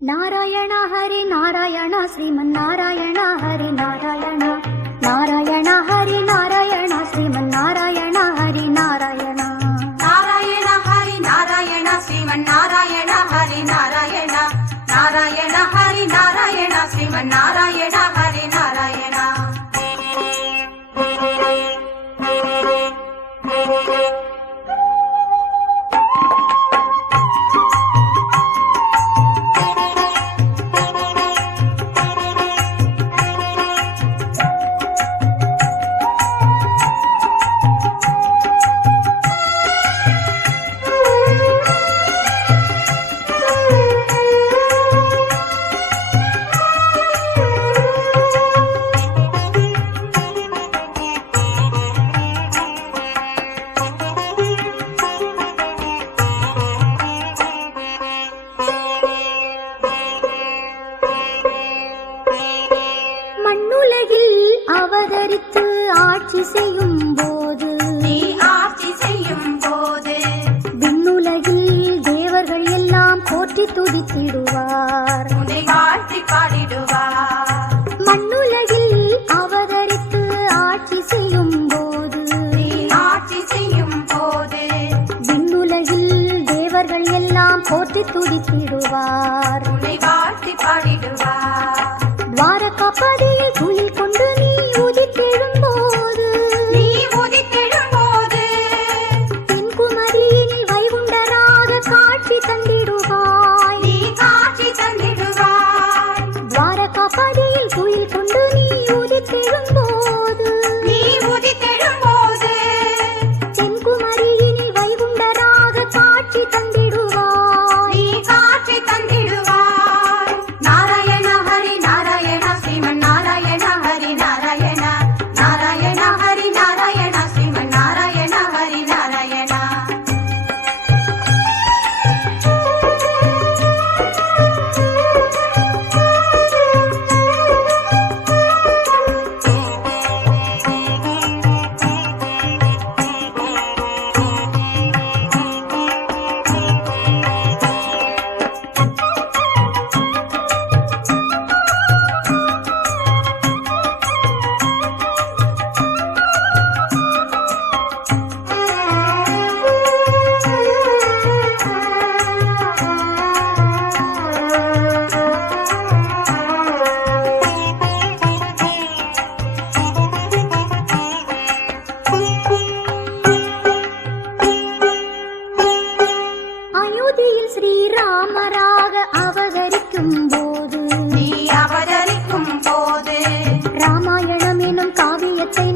నారాయణ హరి నారాయణ శ్రీమన్ నారాయణ హరి నారాయణ నారాయణ హరి నారాయణ శ్రీమన్ నారాయణ హరి నారాయణ నారాయణ హరి నారాయణ శ్రీమన్ నారాయణ హరి నారాయణ నారాయణ హరి నారాయణ శ్రీమన్ నారాయణ ஆட்சி செய்யும் போது நீ ஆட்சி செய்யும் போது விண்ணுலகில் தேவர்கள் எல்லாம் போற்றி துதித்திடுவார். உன்னை வாழ்த்தி பாடிடுவார். மண்ணுலகில் அவதரித்து ஆட்சி செய்யும் போது நீ ஆட்சி செய்யும் போது விண்ணுலகில் தேவர்கள் எல்லாம் போற்றி துதித்திடுவார். உன்னை அயோத்தியில் ஸ்ரீராமராக அவதரிக்கும் போது நீ அவதரிக்கும் போது ராமாயணம் எனும் காவியத்தை